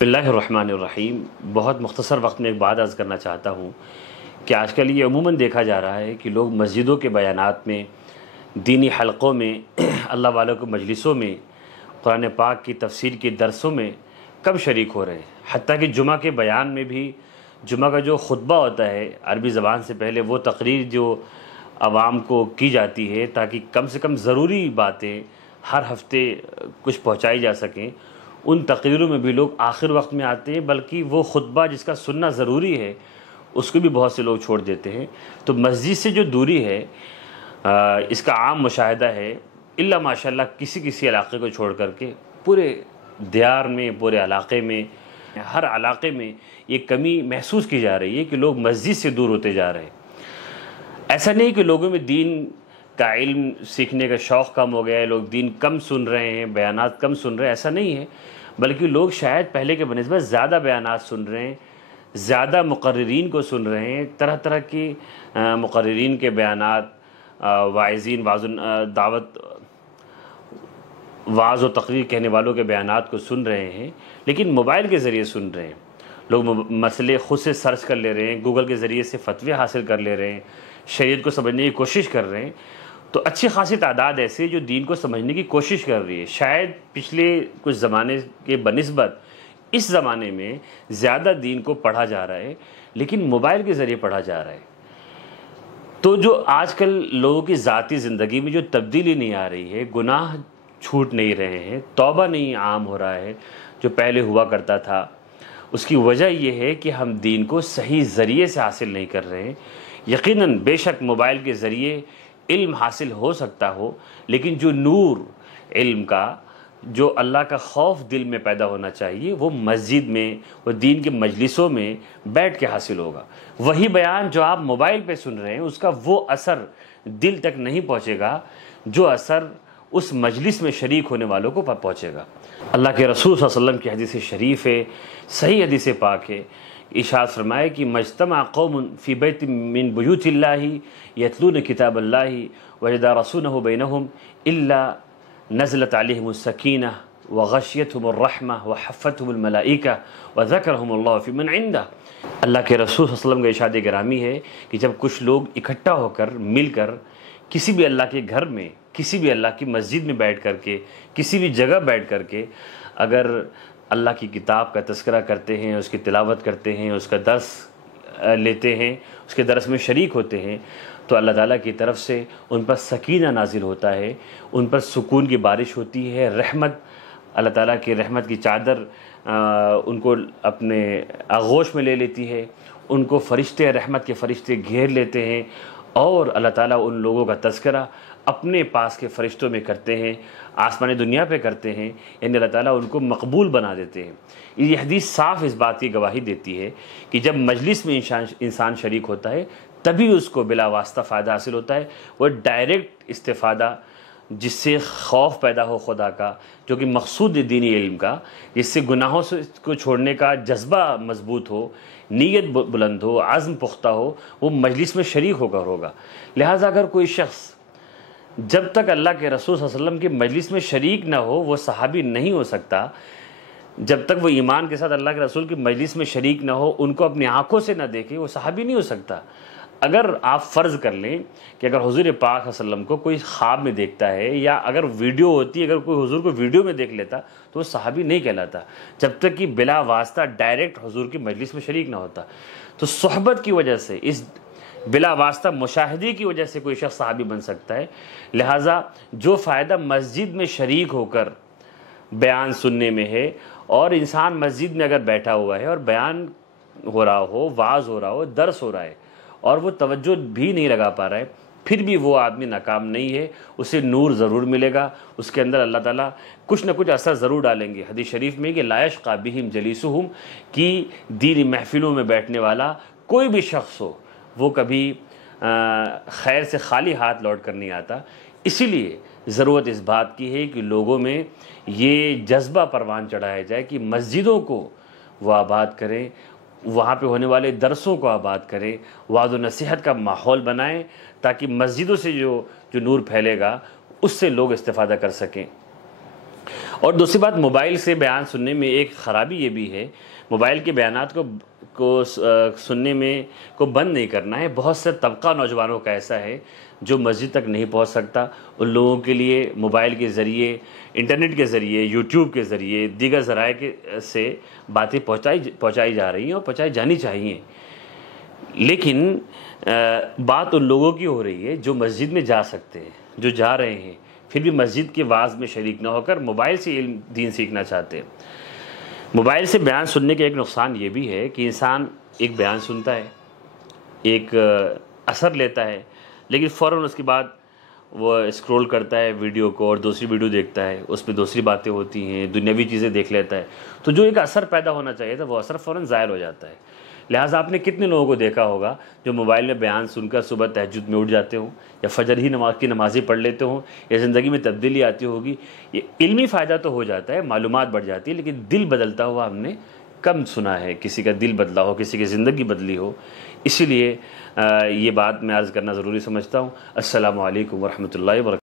بسم اللہ الرحمن الرحیم۔ بہت مختصر وقت میں ایک بات عرض کرنا چاہتا ہوں کہ آج کل یہ عموماً دیکھا جا رہا ہے کہ لوگ مسجدوں کے بیانات میں، دینی حلقوں میں، اللہ والوں کے مجلسوں میں، قرآن پاک کی تفسیر کے درسوں میں کم شریک ہو رہے ہیں۔ حتیٰ کہ جمعہ کے بیان میں بھی، جمعہ کا جو خطبہ ہوتا ہے عربی زبان سے پہلے، وہ تقریر جو عوام کو کی جاتی ہے تاکہ کم سے کم ضروری باتیں ہر ہفتے کچھ پہنچائی جا سکیں، ان تقریروں میں بھی لوگ آخر وقت میں آتے ہیں، بلکہ وہ خطبہ جس کا سننا ضروری ہے اس کو بھی بہت سے لوگ چھوڑ دیتے ہیں۔ تو مسجد سے جو دوری ہے، اس کا عام مشاہدہ ہے، الا ماشاءاللہ کسی علاقے کو چھوڑ کر کے پورے دیار میں، پورے علاقے میں، ہر علاقے میں یہ کمی محسوس کی جا رہی ہے کہ لوگ مسجد سے دور ہوتے جا رہے ہیں۔ ایسا نہیں کہ لوگوں میں دین کا علم سیکھنے کا شوق کم ہو گیا ہے، لوگ دین کم سن رہے ہیں، بیانات کم سن رہے ہیں، ایسا نہیں ہے، بلکہ لوگ شاید پہلے کے بنسبت زیادہ بیانات سن رہے ہیں، زیادہ مقررین کو سن رہے ہیں، طرح طرح کی مقررین کے بیانات، واعظین، واعظ و تقریر کہنے والوں کے بیانات کو سن رہے ہیں، لیکن موبائل کے ذریعے سن رہے ہیں۔ لوگ مسئلے خود سے سرچ کر لے رہے ہیں، گوگل کے ذریعے سے فتوے حاصل کر لے رہے ہیں، شریعت کو سمجھنے کی کوشش کر رہے ہیں۔ تو اچھی خاصی تعداد ایسے جو دین کو سمجھنے کی کوشش کر رہی ہے۔ شاید پچھلے کچھ زمانے کے بنسبت اس زمانے میں زیادہ دین کو پڑھا جا رہا ہے، لیکن موبائل کے ذریعے پڑھا جا رہا ہے۔ تو جو آج کل لوگوں کی ذاتی زندگی میں جو تبدیلی نہیں آ رہی ہے، گناہ چھوٹ نہیں رہے ہیں، توبہ نہیں عام ہو رہا ہے جو پہلے ہوا کرتا تھا، اس کی وجہ یہ ہے کہ ہم دین کو صحیح ذریعے سے حاصل نہیں کر رہے ہیں۔ یقیناً بے شک موبائل کے ذریعے علم حاصل ہو سکتا ہو، لیکن جو نور علم کا، جو اللہ کا خوف دل میں پیدا ہونا چاہیے، وہ مسجد میں، وہ دین کے مجلسوں میں بیٹھ کے حاصل ہوگا۔ وہی بیان جو آپ موبائل پہ سن رہے ہیں، اس کا وہ اثر دل تک نہیں پہنچے گا جو اثر اس مجلس میں شریک ہونے والوں کو پہنچے گا۔ اللہ کے رسول صلی اللہ علیہ وسلم کی حدیث شریف ہے، صحیح حدیث پاک ہے، ارشاد فرمائے کہ مجتمع قوم فی بیت من بیوت اللہ یتلون کتاب اللہ ویدارسونہ بینہم الا نزلت علیہم السکینہ وغشیتہم الرحمہ وحفتہم الملائکہ وذکرہم اللہ فی من عندہ۔ اللہ کے رسول صلی اللہ علیہ وسلم کا ارشاد گرامی ہے کہ جب کچھ لوگ اکٹھا ہو کر، مل کر، کسی بھی اللہ کے گھر میں، کسی بھی اللہ کی مسجد میں بیٹھ کر کے، کسی بھی جگہ بیٹھ کر کے اگر اللہ کی کتاب کا تذکرہ کرتے ہیں، اس کی تلاوت کرتے ہیں، اس کا درس لیتے ہیں، اس کے درس میں شریک ہوتے ہیں، تو اللہ تعالیٰ کی طرف سے ان پر سکینہ نازل ہوتا ہے، ان پر سکون کی بارش ہوتی ہے، رحمت، اللہ تعالیٰ کی رحمت کی چادر ان کو اپنے آغوش میں لے لیتی ہے، ان کو فرشتے، رحمت کے فرشتے گھیر لیتے ہیں، اور اللہ تعالیٰ ان لوگوں کا تذکرہ اپنے پاس کے فرشتوں میں کرتے ہیں، آسمانی دنیا پہ کرتے ہیں، یعنی اللہ تعالیٰ ان کو مقبول بنا دیتے ہیں۔ یہ حدیث صاف اس بات کی گواہی دیتی ہے کہ جب مجلس میں انسان شریک ہوتا ہے تبھی اس کو بلا واسطہ فائدہ حاصل ہوتا ہے۔ وہ ڈائریکٹ استفادہ، جس سے خوف پیدا ہو خدا کا، جو کہ مقصود دینی علم کا، جس سے گناہوں سے کو چھوڑنے کا جذبہ مضبوط ہو، نیت بلند ہو، عزم پختہ ہو، وہ مجلس میں شریک ہو کر ہوگا۔ لہٰذا اگر کوئی شخص جب تک اللہ کے رسول صلی اللہ علیہ وسلم کی مجلس میں شریک نہ ہو وہ صحابی نہیں ہو سکتا۔ جب تک وہ ایمان کے ساتھ اللہ کے رسول کی مجلس میں شریک نہ ہو، ان کو اپنی آنکھوں سے نہ دیکھے، وہ صحابی نہیں ہو سکتا۔ اگر آپ فرض کر لیں کہ اگر حضور پاک صلی اللہ علیہ وسلم کو کوئی خواب میں دیکھتا ہے، یا اگر ویڈیو ہوتی، اگر کوئی حضور کو ویڈیو میں دیکھ لیتا تو وہ صحابی نہیں کہلاتا، جب تک کہ بلا واسطہ ڈائریکٹ حضور کی مجلس میں شریک نہ ہوتا۔ تو صحبت کی وجہ سے، اس بلا واسطہ مشاہدے کی وجہ سے کوئی شخص صحابی بن سکتا ہے۔ لہٰذا جو فائدہ مسجد میں شریک ہو کر بیان سننے میں ہے، اور انسان مسجد میں اگر بیٹھا ہوا ہے اور بیان ہو رہا ہو، واعظ ہو رہا ہو، درس ہو رہا ہے، اور وہ توجہ بھی نہیں لگا پا رہا ہے، پھر بھی وہ آدمی ناکام نہیں ہے، اسے نور ضرور ملے گا، اس کے اندر اللہ تعالیٰ کچھ نہ کچھ اثر ضرور ڈالیں گے۔ حدیث شریف میں کہ لا یشقی بہم جلیسہم، کہ دینی محفلوں میں بیٹھنے والا کوئی بھی شخص ہو، وہ کبھی خیر سے خالی ہاتھ لوٹ کر نہیں آتا۔ اسی لیے ضرورت اس بات کی ہے کہ لوگوں میں یہ جذبہ پروان چڑھایا جائے کہ مسجدوں کو وہ آباد کریں، وہاں پہ ہونے والے درسوں کو آباد کریں، وعظ و نصیحت کا ماحول بنائیں، تاکہ مسجدوں سے جو نور پھیلے گا اس سے لوگ استفادہ کر سکیں۔ اور دوسری بات، موبائل سے بیان سننے میں ایک خرابی یہ بھی ہے، موبائل کے بیانات کو سننے میں کو بند نہیں کرنا ہے۔ بہت سے طبقہ نوجوانوں کا ایسا ہے جو مسجد تک نہیں پہنچ سکتا، ان لوگوں کے لیے موبائل کے ذریعے، انٹرنیٹ کے ذریعے، یوٹیوب کے ذریعے، دیگر ذرائع سے باتیں پہنچائی جا رہی ہیں اور پہنچائی جانی چاہیے۔ لیکن بات ان لوگوں کی ہو رہی ہے جو مسجد میں جا سکتے ہیں، جو جا رہے ہیں، پھر بھی مسجد کے واعظ میں شریک نہ ہو کر موبائل سے علم دین سیکھنا چاہتے ہیں۔ موبائل سے بیان سننے کا ایک نقصان یہ بھی ہے کہ انسان ایک بیان سنتا ہے، ایک اثر لیتا ہے، لیکن فوراً اس کے بعد وہ اسکرول کرتا ہے ویڈیو کو اور دوسری ویڈیو دیکھتا ہے، اس میں دوسری باتیں ہوتی ہیں، دنیاوی چیزیں دیکھ لیتا ہے، تو جو ایک اثر پیدا ہونا چاہیے تھا وہ اثر فوراً زائل ہو جاتا ہے۔ لہٰذا آپ نے کتنے لوگوں کو دیکھا ہوگا جو موبائل میں بیان سن کر صبح تہجد میں اٹھ جاتے ہوں، یا فجر ہی نمازیں پڑھ لیتے ہوں، یا زندگی میں تبدیلی آتی ہوگی۔ یہ علمی فائدہ تو ہو جاتا ہے، معلومات بڑھ جاتی ہے، لیکن دل بدلتا ہوا ہم نے کم سنا ہے، کسی کا دل بدلا ہو، کسی کی زندگی بدلی ہو۔ اسی لیے یہ بات میں عرض کرنا ضروری سمجھتا ہوں۔ السلام علیکم ورحمۃ اللہ وبرکاتہ۔